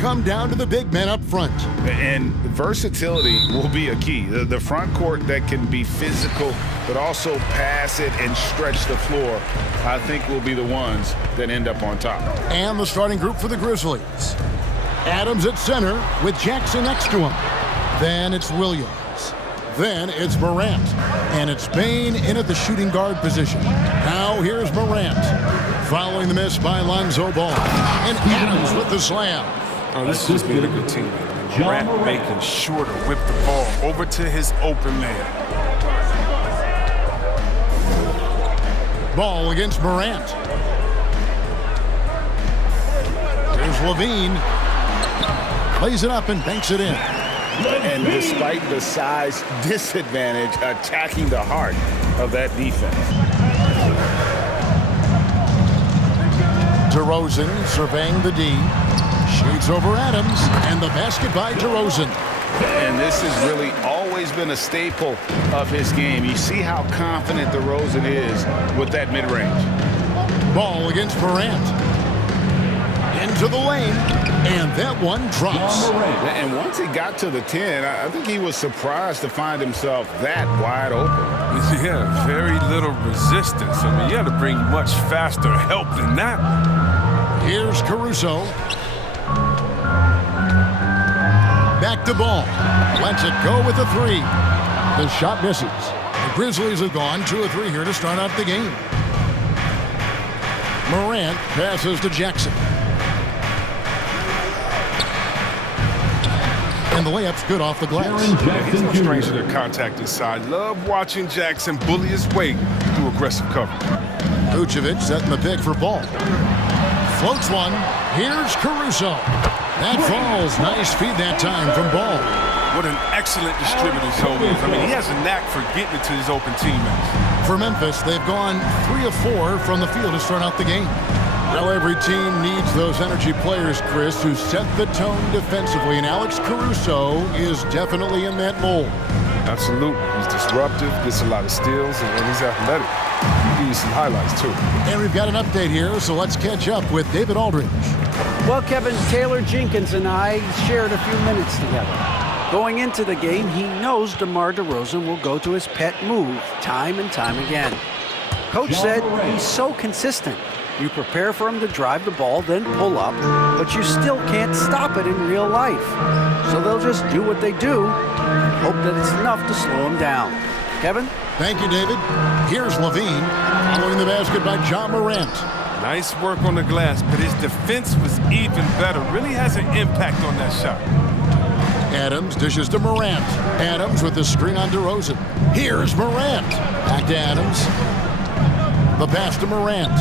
come down to the big men up front. And versatility will be a key. The front court that can be physical, but also pass it and stretch the floor, I think will be the ones that end up on top. And the starting group for the Grizzlies. Adams at center with Jackson next to him. Then it's Williams. Then it's Morant. And it's Bane in at the shooting guard position. Now here's Morant. Following the miss by Lonzo Ball. And Adams with the slam. Oh, this has been a good team. Morant making sure to whip the ball over to his open man. Ball against Morant. Here's Levine. Plays it up and banks it in. And despite the size disadvantage, attacking the heart of that defense. DeRozan surveying the D. Shoots over Adams, and the basket by DeRozan. And this has really always been a staple of his game. You see how confident DeRozan is with that mid-range. Ball against Morant. Into the lane, and that one drops. And once he got to the 10, I think he was surprised to find himself that wide open. Yeah, very little resistance. I mean, you had to bring much faster help than that. Here's Caruso. Back to Ball. Lets it go with a three. The shot misses. The Grizzlies have gone 2 of 3 here to start out the game. Morant passes to Jackson. And the layup's good off the glass. He's no stranger to contact inside. Love watching Jackson bully his way through aggressive cover. Vucevic setting the pick for Ball. Floats one. Here's Caruso. That falls. Nice feed that time from Ball. What an excellent distributor zone is. I mean, he has a knack for getting it to his open teammates. For Memphis, they've gone 3 of 4 from the field to start out the game. Well, every team needs those energy players, Chris, who set the tone defensively, and Alex Caruso is definitely in that mold. Absolutely. He's disruptive, gets a lot of steals, and he's athletic. He'll give you some highlights, too. And we've got an update here, so let's catch up with David Aldridge. Well, Kevin, Taylor Jenkins and I shared a few minutes together. Going into the game, he knows DeMar DeRozan will go to his pet move time and time again. Coach said he's so consistent. You prepare for him to drive the ball, then pull up, but you still can't stop it in real life. So they'll just do what they do and hope that it's enough to slow him down. Kevin? Thank you, David. Here's Levine, following the basket by John Morant. Nice work on the glass, but his defense was even better. Really has an impact on that shot. Adams dishes to Morant. Adams with the screen on DeRozan. Here's Morant. Back to Adams. The pass to Morant.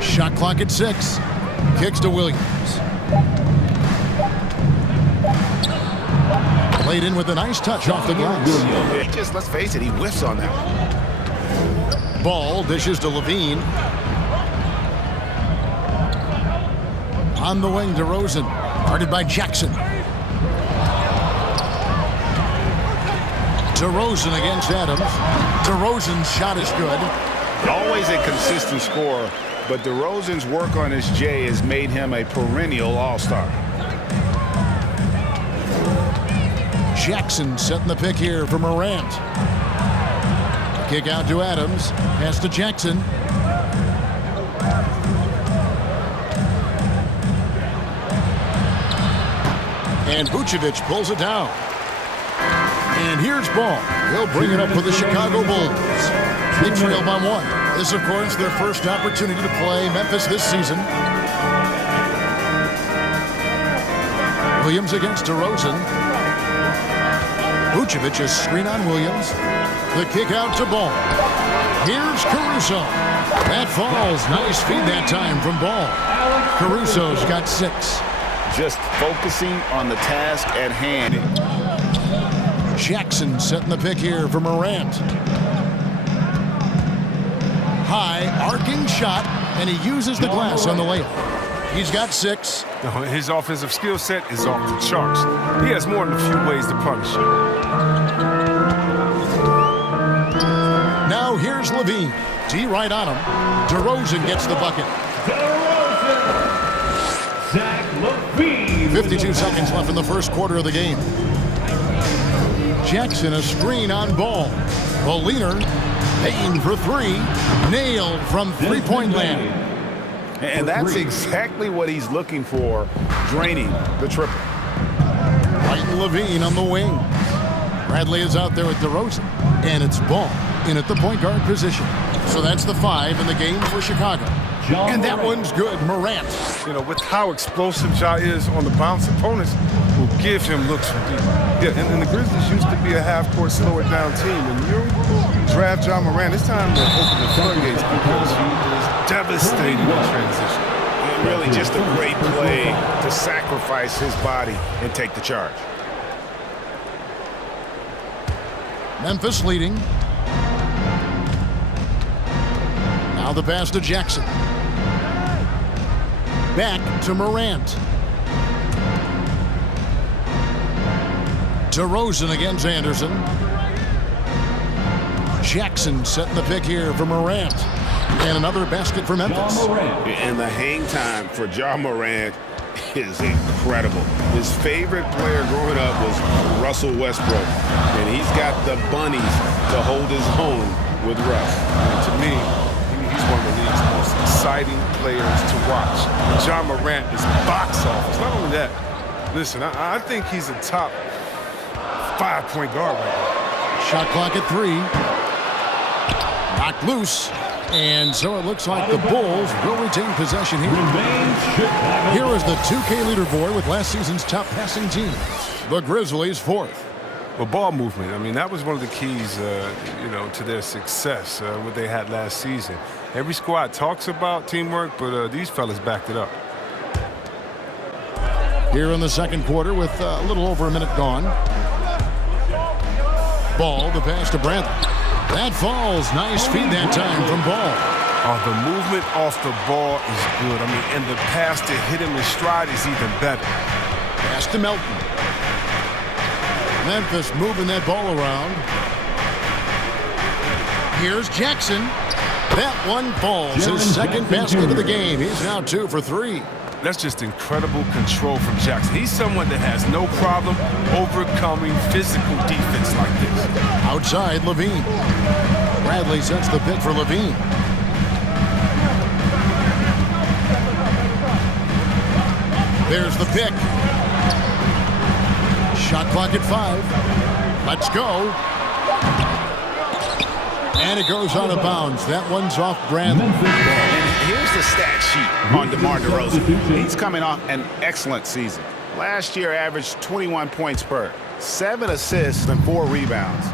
Shot clock at 6. Kicks to Williams. Played in with a nice touch off the glass. Just, let's face it, he whiffs on that one. Ball dishes to Levine. On the wing, DeRozan. Guarded by Jackson. DeRozan against Adams. DeRozan's shot is good. Always a consistent scorer, but DeRozan's work on his J has made him a perennial all-star. Jackson setting the pick here for Morant. Kick out to Adams. Pass to Jackson. And Vucevic pulls it down. And here's Ball. He'll bring it up for the Chicago Bulls. They trail by 1. This, of course, their first opportunity to play Memphis this season. Williams against DeRozan. Vucevic is screen on Williams. The kick out to Ball. Here's Caruso. That falls. Nice feed that time from Ball. Caruso's got 6. Just focusing on the task at hand. Jackson setting the pick here for Morant. High, arcing shot, and he uses the glass on the layup. He's got 6. His offensive skill set is off the charts. He has more than a few ways to punish you. Now here's Levine. D right on him. DeRozan gets the bucket. 52 seconds left in the first quarter of the game. Jackson, a screen on ball. The leaner, Payton for three. Nailed from three-point land. And that's exactly what he's looking for, draining the triple. White and Levine on the wing. Bradley is out there with DeRozan. And it's Ball in at the point guard position. So that's the 5 in the game for Chicago. And that one's good. Morant. You know, with how explosive Ja is on the bounce, opponents will give him looks from deep. Yeah, and the Grizzlies used to be a half-court, slower-down team. And you draft Ja Morant, it's time to open the floodgates because he is devastating in transition. And really just a great play to sacrifice his body and take the charge. Memphis leading. Now the pass to Jackson. Back to Morant. DeRozan against Anderson. Jackson setting the pick here for Morant. And another basket for Memphis. And the hang time for Ja Morant is incredible. His favorite player growing up was Russell Westbrook. And he's got the bunnies to hold his own with Russ. And to me, he's one of the league's most exciting players to watch. Ja Morant is box office. Not only that, listen, I think he's a top 5-point guard right now. Shot clock at 3. Knocked loose. And so it looks like the Bulls will retain possession here. Here is the 2K leaderboard with last season's top passing teams. The Grizzlies 4th. Well, ball movement, I mean, that was one of the keys, you know, to their success, what they had last season. Every squad talks about teamwork, but these fellas backed it up. Here in the second quarter with a little over a minute gone. Ball, the pass to Bradley. That falls. Nice feed that time from Ball. Oh, the movement off the ball is good. I mean, and the pass to hit him in stride is even better. Pass to Melton. Memphis moving that ball around. Here's Jackson. That one falls. His second basket of the game. He's now 2 for 3. That's just incredible control from Jackson. He's someone that has no problem overcoming physical defense like this. Outside, Levine. Bradley sets the pick for Levine. There's the pick. Shot clock at 5. Let's go. And it goes out of bounds. That one's off Bradley. And here's the stat sheet on DeMar DeRozan. He's coming off an excellent season. Last year averaged 21 points per, 7 assists and 4 rebounds.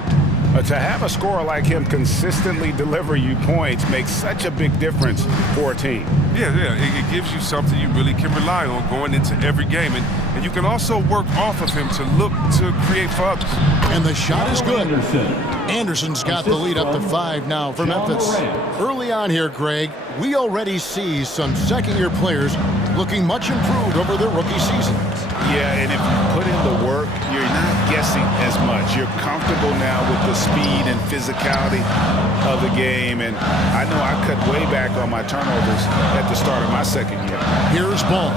To have a scorer like him consistently deliver you points makes such a big difference for a team. Yeah, it gives you something you really can rely on going into every game. And you can also work off of him to look to create for others. And the shot is good. Anderson's got the lead up to 5 now for Memphis. Early on here, Greg, we already see some second-year players looking much improved over their rookie seasons. Yeah, and if you put in the work, you're not guessing as much. You're comfortable now with the speed and physicality of the game. And I know I cut way back on my turnovers at the start of my second year. Here's Ball,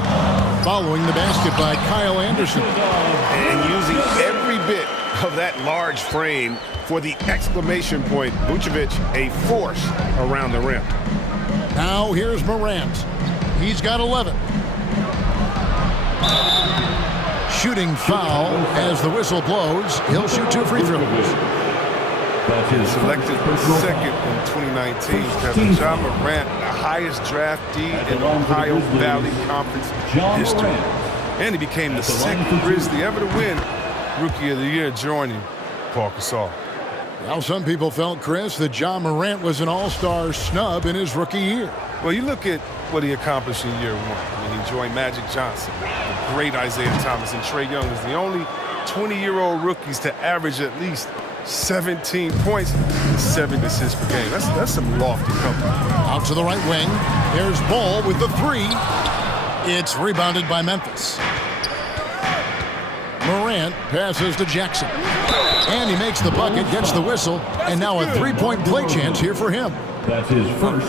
following the basket by Kyle Anderson. And using every bit of that large frame for the exclamation point, Vucevic, a force around the rim. Now here's Morant. He's got 11. Shooting foul as the whistle blows. He'll shoot 2 free throws. Selected second in 2019, Kevin. Ja Morant, the highest draftee in Ohio Valley Conference history. And he became the second Grizzly ever to win Rookie of the Year, joining Paul Gasol. Well, some people felt, Chris, that Ja Morant was an all-star snub in his rookie year. Well, you look at what he accomplished in year 1. I mean, he joined Magic Johnson, the great Isaiah Thomas, and Trae Young was the only 20-year-old rookies to average at least 17 points and 7 assists per game. That's some lofty company. Out to the right wing. There's Ball with the 3. It's rebounded by Memphis. Morant passes to Jackson. And he makes the bucket, gets the whistle, and now a 3-point play chance here for him. That's his first.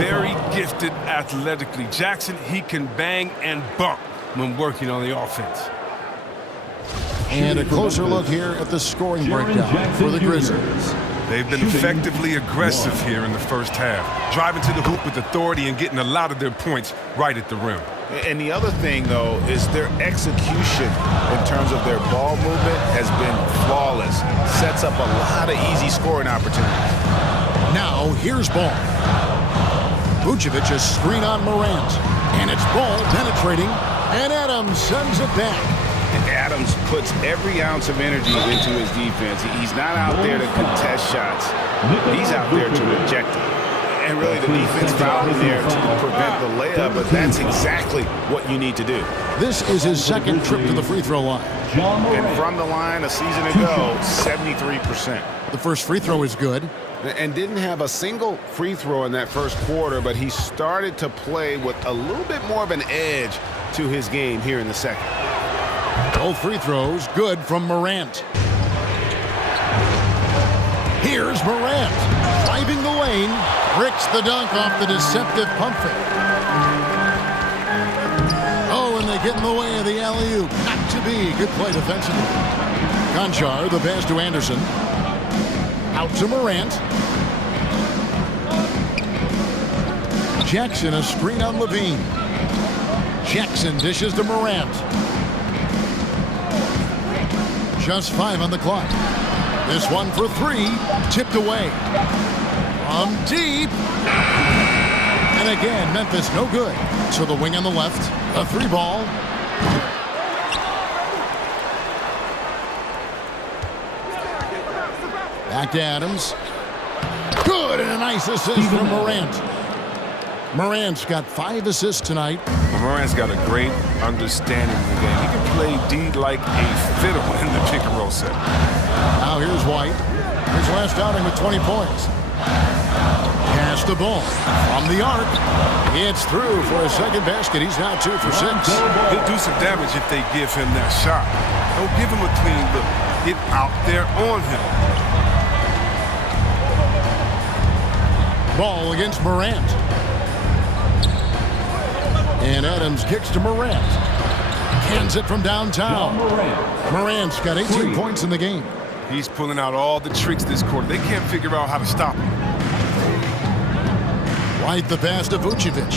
Very gifted athletically. Jackson, he can bang and bump. when working on the offense. And a closer look here at the scoring breakdown for the Grizzlies. They've been effectively aggressive here in the first half, driving to the hoop with authority and getting a lot of their points right at the rim. And the other thing, though, is their execution in terms of their ball movement has been flawless. Sets up a lot of easy scoring opportunities. Now, here's ball. Vucevic a screen on Morant. And it's ball penetrating. And Adams sends it back. Adams puts every ounce of energy into his defense. He's not out there to contest shots. He's out there to reject them. And really, the defense fouled him there to prevent the layup, but that's exactly what you need to do. This is his second trip to the free throw line. And from the line a season ago, 73%. The first free throw is good. And didn't have a single free throw in that first quarter, but he started to play with a little bit more of an edge to his game here in the second. Both free throws good from Morant. Here's Morant driving the lane, bricks the dunk off the deceptive pump fake. Oh, and they get in the way of the alley-oop. Not to be. Good play defensively. Conchar, the pass to Anderson. Out to Morant. Jackson a screen on Levine. Jackson dishes to Morant. Just 5 on the clock. This one for 3, tipped away. From deep. And again, Memphis no good. To the wing on the left, a 3 ball. Back to Adams. Good, and a nice assist from Morant. Morant's got 5 assists tonight. Morant's got a great understanding of the game. He can play D like a fiddle in the pick-and-roll set. Now here's White. His last outing with 20 points. Pass the ball from the arc. It's through for a second basket. He's now 2 for 6. He'll do some damage if they give him that shot. Don't give him a clean look. Get out there on him. Ball against Morant. And Adams kicks to Morant. Cans it from downtown. Morant's got 18 points in the game. He's pulling out all the tricks this quarter. They can't figure out how to stop him. Right the pass to Vucevic.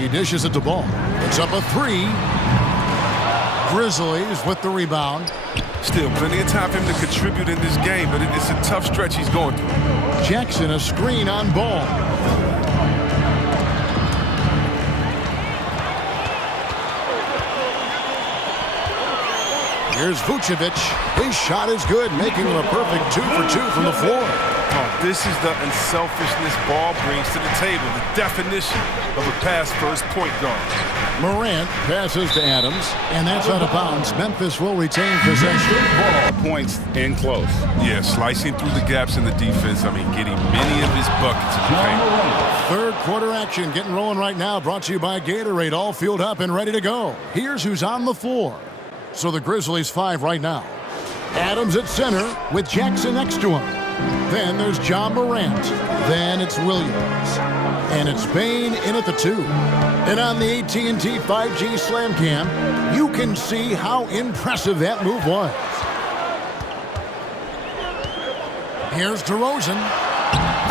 He dishes it to Ball. It's up a 3. Grizzlies with the rebound. Still plenty of time for him to contribute in this game, but it's a tough stretch he's going through. Jackson a screen on Ball. Here's Vucevic. His shot is good, making him a perfect 2 for 2 from the floor. Oh, this is the unselfishness Ball brings to the table, the definition of a pass-first point guard. Morant passes to Adams, and that's out of bounds. Memphis will retain possession. Points in close. Yeah, slicing through the gaps in the defense. I mean, getting many of his buckets in the paint. Third quarter action getting rolling right now, brought to you by Gatorade, all fueled up and ready to go. Here's who's on the floor. So the Grizzlies 5 right now. Adams at center with Jackson next to him. Then there's John Morant. Then it's Williams. And it's Bane in at the 2. And on the AT&T 5G Slam Cam, you can see how impressive that move was. Here's DeRozan.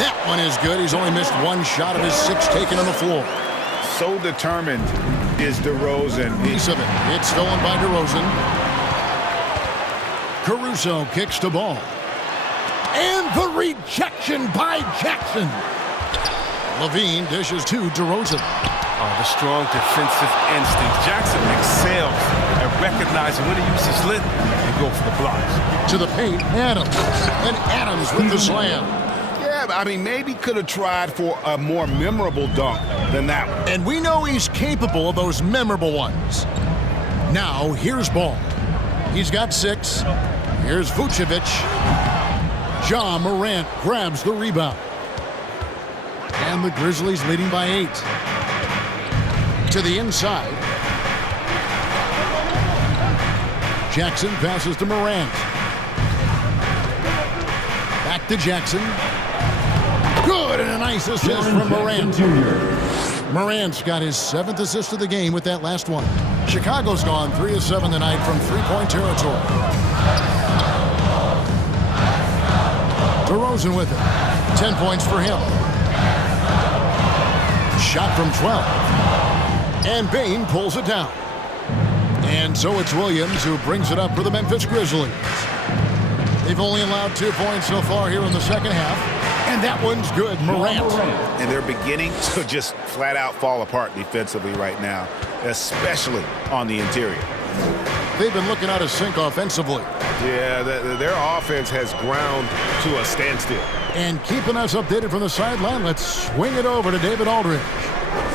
That one is good. He's only missed 1 shot of his 6 taken on the floor. So determined is DeRozan. Piece of it. It's stolen by DeRozan. Caruso kicks to Ball. And the rejection by Jackson. Levine dishes to DeRozan. Oh, the strong defensive instinct. Jackson excels at recognizing when to use his length and go for the blocks. To the paint, Adams. And Adams with the slam. Yeah, I mean, maybe could have tried for a more memorable dunk than that one. And we know he's capable of those memorable ones. Now, here's Ball. He's got 6. Here's Vucevic. John Morant grabs the rebound. And the Grizzlies leading by 8. To the inside. Jackson passes to Morant. Back to Jackson. Good, and a nice assist from Morant. Morant's got his 7th assist of the game with that last one. Chicago's gone 3 of 7 tonight from three-point territory. DeRozan with it. 10 points for him. Shot from 12. And Bane pulls it down. And so it's Williams who brings it up for the Memphis Grizzlies. They've only allowed 2 points so far here in the second half. And that one's good, Morant. And they're beginning to just flat out fall apart defensively right now, especially on the interior. They've been looking out of sync offensively. Yeah, their offense has ground to a standstill. And keeping us updated from the sideline, let's swing it over to David Aldridge.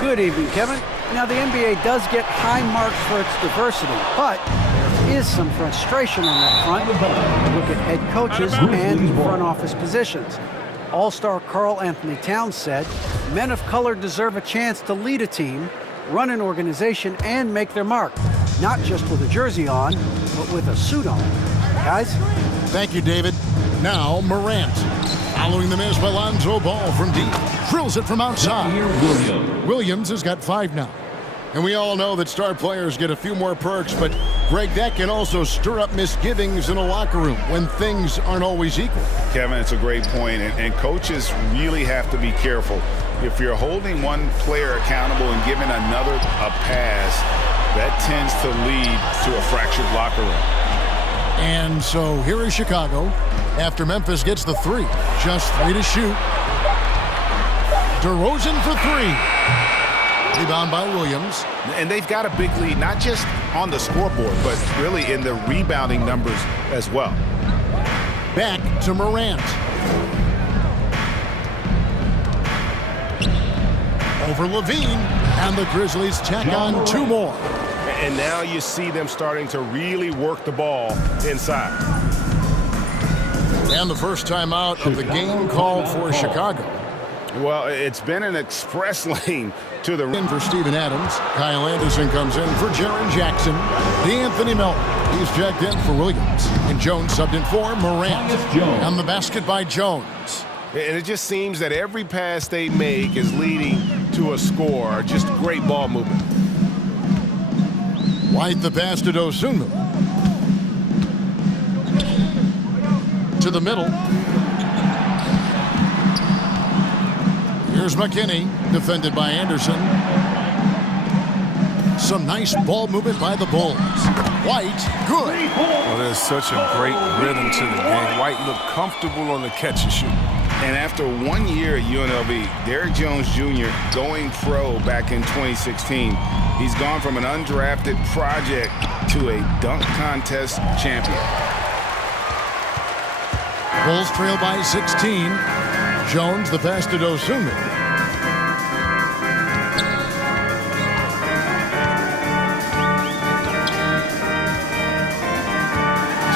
Good evening, Kevin. Now, the NBA does get high marks for its diversity, but there is some frustration on that front. Look at head coaches and front office positions. All-star Karl Anthony Towns said, men of color deserve a chance to lead a team, run an organization, and make their mark. Not just with a jersey on, but with a suit on. Guys? Thank you, David. Now, Morant. Following the miss by Lonzo Ball from deep. Drills it from outside. Williams has got 5 now. And we all know that star players get a few more perks, but, Greg, that can also stir up misgivings in a locker room when things aren't always equal. Kevin, it's a great point, and coaches really have to be careful. If you're holding one player accountable and giving another a pass, that tends to lead to a fractured locker room. And so here is Chicago after Memphis gets the 3. Just 3 to shoot. DeRozan for 3. Rebound by Williams. And they've got a big lead, not just on the scoreboard, but really in the rebounding numbers as well. Back to Morant. Over Levine, and the Grizzlies tack on 2 more. And now you see them starting to really work the ball inside. And the first timeout of the game called for Chicago. Well, it's been an express lane to the in for Steven Adams. Kyle Anderson comes in for Jaren Jackson. D'Anthony Melton, he's checked in for Williams. And Jones subbed in for Morant. And the basket by Jones. And it just seems that every pass they make is leading to a score. Just great ball movement. White the pass to Dosunmu. To the middle. Here's McKinney, defended by Anderson. Some nice ball movement by the Bulls. White, good. Well, there's such a great rhythm to the game. White looked comfortable on the catch and shoot. And after 1 year at UNLV, Derrick Jones Jr. going pro back in 2016, he's gone from an undrafted project to a dunk contest champion. Bulls trail by 16. Jones the pass to Dosunmu.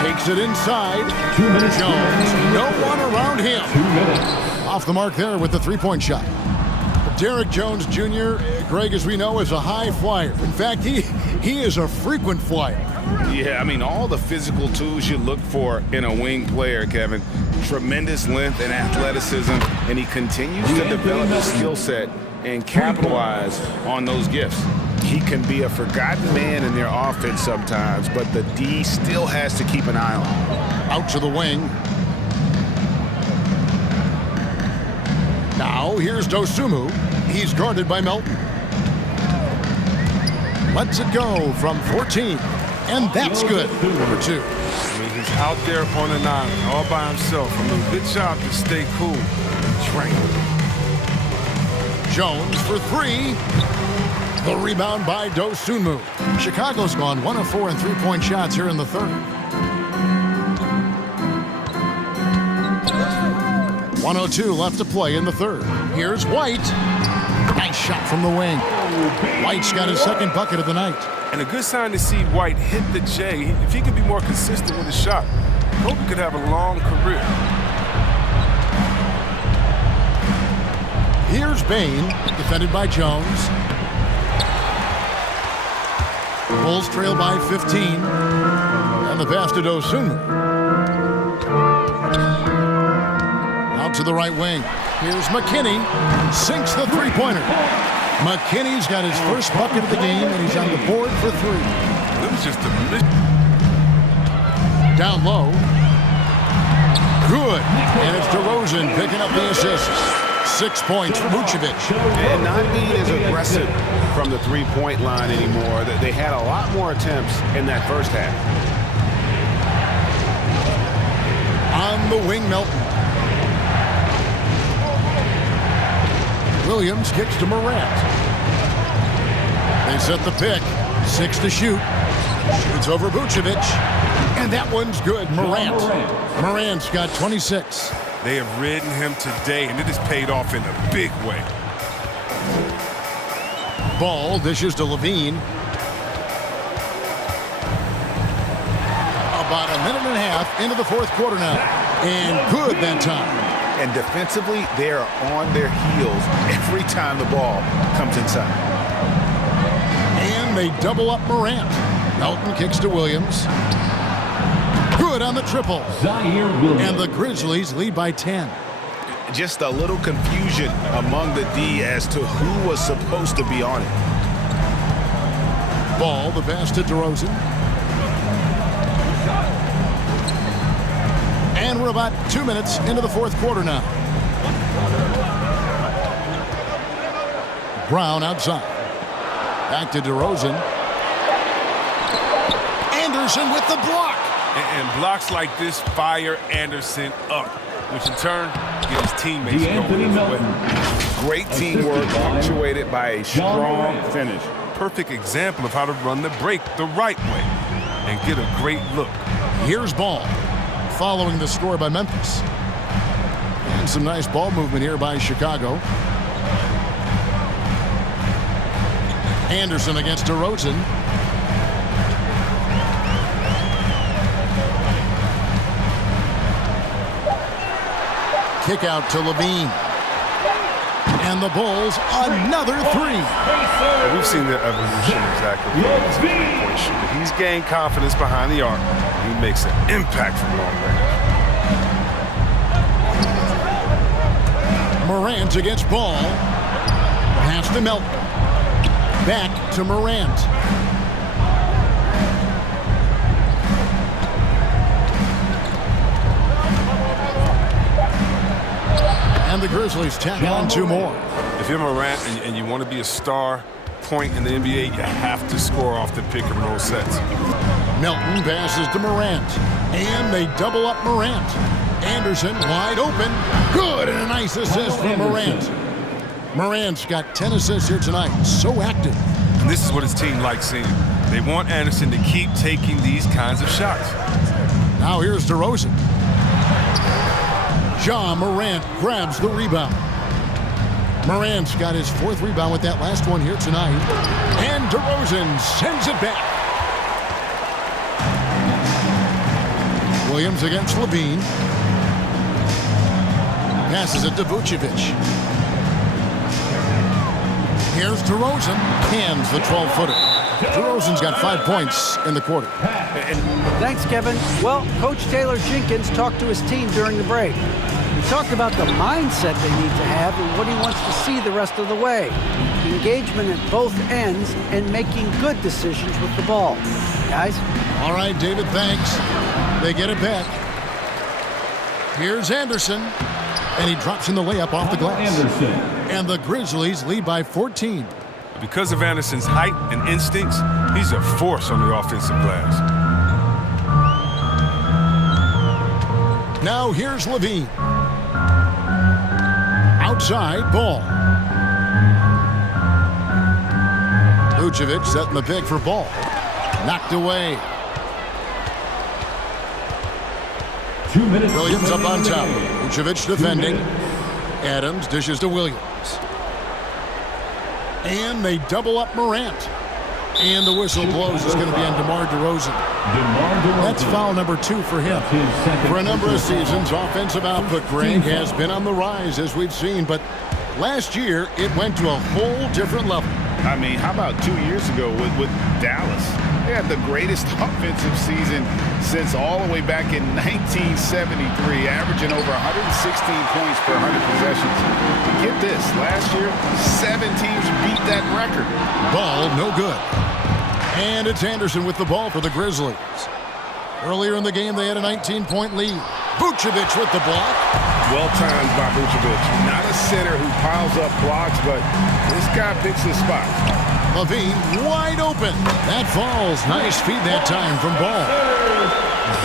Takes it inside. 2 minutes. Jones, no one around him. 2 minutes. Off the mark there with the 3-point shot. Derrick Jones Jr., Greg, as we know, is a high flyer. In fact, he is a frequent flyer. Yeah, I mean, all the physical tools you look for in a wing player, Kevin. Tremendous length and athleticism, and he continues to develop his skill set and capitalize on those gifts. He can be a forgotten man in their offense sometimes, but the D still has to keep an eye on him. Out to the wing. Now, here's Dosunmu. He's guarded by Melton. Lets it go from 14. And that's good. Number 2. I mean, he's out there on an island all by himself. I mean, good job to stay cool and train. Jones for 3. The rebound by Dosunmu. Chicago's gone 1 of 4 in 3-point shots here in the 3rd. 1:02 left to play in the 3rd. Here's White. Nice shot from the wing. White's got his 2nd bucket of the night. And a good sign to see White hit the J. If he could be more consistent with his shot, hope he could have a long career. Here's Bane, defended by Jones. Bulls trail by 15. And the pass to Dosunmu. Out to the right wing. Here's McKinney. Sinks the 3-pointer. McKinney's got his first bucket of the game, and he's on the board for 3. It was just a miss. Down low. Good. And it's DeRozan picking up the assist. 6 points for Vucevic. And not being as aggressive from the three-point line anymore. They had a lot more attempts in that first half. On the wing, Melton. Williams kicks to Morant. They set the pick. 6 to shoot. Shoots over Vucevic. And that one's good. Morant's got 26. They have ridden him today, and it has paid off in a big way. Ball dishes to Levine. About a minute and a half into the fourth quarter now. And good that time. And defensively, they are on their heels every time the ball comes inside. And they double up Morant. Melton kicks to Williams. Good on the triple. And the Grizzlies lead by 10. Just a little confusion among the D as to who was supposed to be on it. Ball, the pass to DeRozan. And we're about 2 minutes into the fourth quarter now. Brown outside. Back to DeRozan. Anderson with the block. And blocks like this fire Anderson up, which in turn gets his teammates going as well. Great teamwork punctuated by a strong finish. Perfect example of how to run the break the right way and get a great look. Here's Ball, following the score by Memphis. And some nice ball movement here by Chicago. Anderson against DeRozan. Kick out to Levine. And the Bulls, another 3. We've seen the evolution exactly. He's gained confidence behind the arc. He makes an impact from long range. Morant against Ball. Pass to Melton. Back to Morant. And the Grizzlies tack on 2 more. If you're Morant and you want to be a star point in the NBA, you have to score off the pick and roll sets. Melton passes to Morant. And they double up Morant. Anderson wide open. Good, and a nice assist from Morant. Morant's got 10 assists here tonight. So active. And this is what his team likes seeing. They want Anderson to keep taking these kinds of shots. Now here's DeRozan. Ja Morant grabs the rebound. Morant's got his 4th rebound with that last one here tonight. And DeRozan sends it back. Williams against Levine. Passes it to Vucevic. Here's DeRozan. Hands the 12-footer. DeRozan's got 5 points in the quarter. Thanks, Kevin. Well, Coach Taylor Jenkins talked to his team during the break. He talked about the mindset they need to have and what he wants to see the rest of the way. Engagement at both ends and making good decisions with the ball. Guys? All right, David, thanks. They get it back. Here's Anderson. And he drops in the layup off the glass. And the Grizzlies lead by 14. Because of Anderson's height and instincts, he's a force on the offensive glass. Now here's Levine. Outside, Ball. Vucevic setting the pick for Ball. Knocked away. 2 minutes. Williams up on top. Vucevic defending. Adams dishes to Williams. And they double up Morant. And the whistle blows. It's going to be on DeMar DeRozan. That's foul number 2 for him. For a number of seasons, offensive output, Greg, has been on the rise, as we've seen. But last year, it went to a whole different level. I mean, how about 2 years ago with Dallas? They had the greatest offensive season since all the way back in 1973, averaging over 116 points per 100 possessions. Get this, last year, 7 teams beat that record. Ball, no good. And it's Anderson with the ball for the Grizzlies. Earlier in the game, they had a 19-point lead. Vucevic with the block. Well-timed by Vucevic. Not a center who piles up blocks, but this guy picks his spot. LaVine wide open. That falls. Nice feed that time from Ball.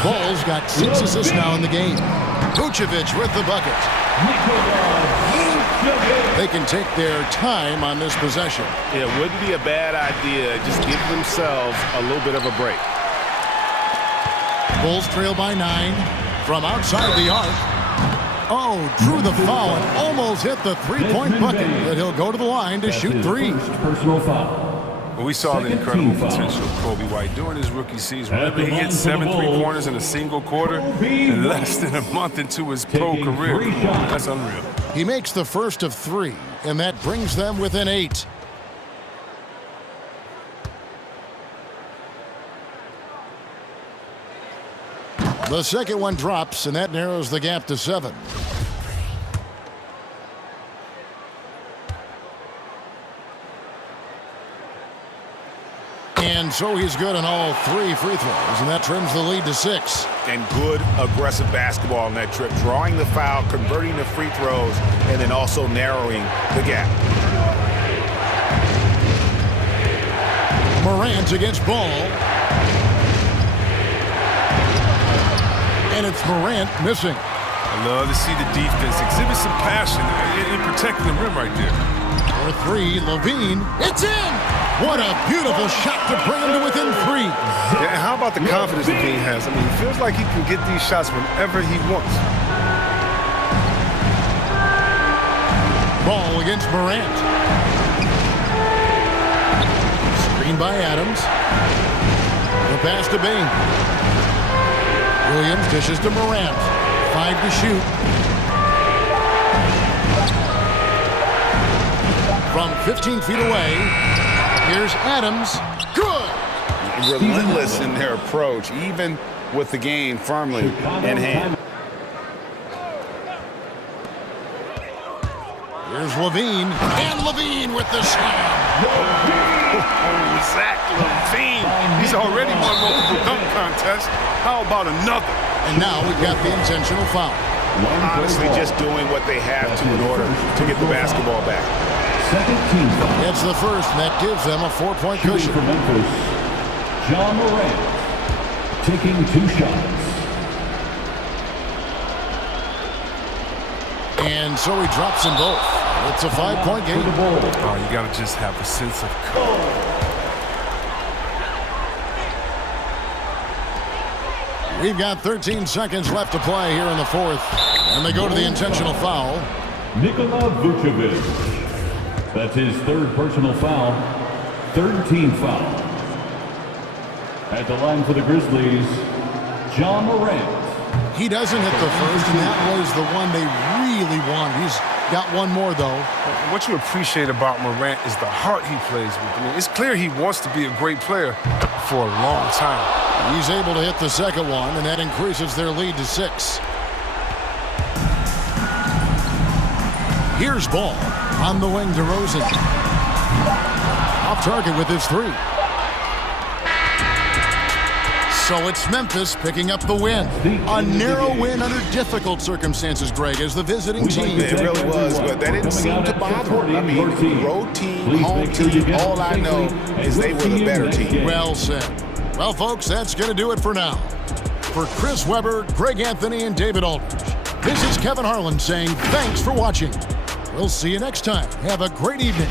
Ball's got 6 assists now in the game. Vucevic with the bucket. They can take their time on this possession. It wouldn't be a bad idea. Just give themselves a little bit of a break. Bulls trail by 9 from outside the arc. Oh, drew the foul and almost hit the three-point bucket, but he'll go to the line to shoot 3. Personal foul. We saw the incredible potential of Kobe White during his rookie season. Whenever he hit 7 3-pointers in a single quarter and less than a month into his pro career. That's unreal. He makes the first of 3, and that brings them within 8. The second one drops, and that narrows the gap to 7. And so he's good on all 3 free throws, and that trims the lead to 6. And good, aggressive basketball on that trip. Drawing the foul, converting the free throws, and then also narrowing the gap. Morant against Ball. And it's Morant missing. I love to see the defense exhibit some passion in protecting the rim right there. For 3, LaVine. It's in! What a beautiful shot to bring him to within 3. Yeah, and how about the confidence LaVine has? I mean, he feels like he can get these shots whenever he wants. Ball against Morant. Screen by Adams. The pass to Bain. Williams dishes to Morant. 5 to shoot. From 15 feet away, here's Adams. Good! Relentless in their approach, even with the game firmly in hand. Here's LaVine. And LaVine with the slam. Zach LaVine. He's already won multiple dunk contests. How about another? And now we've got the intentional foul. Honestly, just doing what they have to in order to get the basketball back. Second team foul. It's the first, and that gives them a 4-point Shooting cushion. for Memphis, John Morant, taking 2 shots. And so he drops them both. It's a 5-point game. Oh, you got to just have a sense of calm. We've got 13 seconds left to play here in the 4th. And they go to the intentional foul. Nikola Vucevic. That's his 3rd personal foul. 3rd team foul. At the line for the Grizzlies, John Morant. He doesn't hit the first, and that was the one they really wanted. He's got one more, though. What you appreciate about Morant is the heart he plays with. I mean, it's clear he wants to be a great player for a long time. He's able to hit the second one, and that increases their lead to 6. Here's Ball on the wing to Rosen. Off target with his 3. So it's Memphis picking up the win. A narrow win under difficult circumstances, Greg, as the visiting team. It really was, but that didn't seem to bother them. I mean, road team, home team, all I know is they were the better team. Well said. Well, folks, that's going to do it for now. For Chris Webber, Greg Anthony, and David Aldridge, this is Kevin Harlan saying thanks for watching. We'll see you next time. Have a great evening.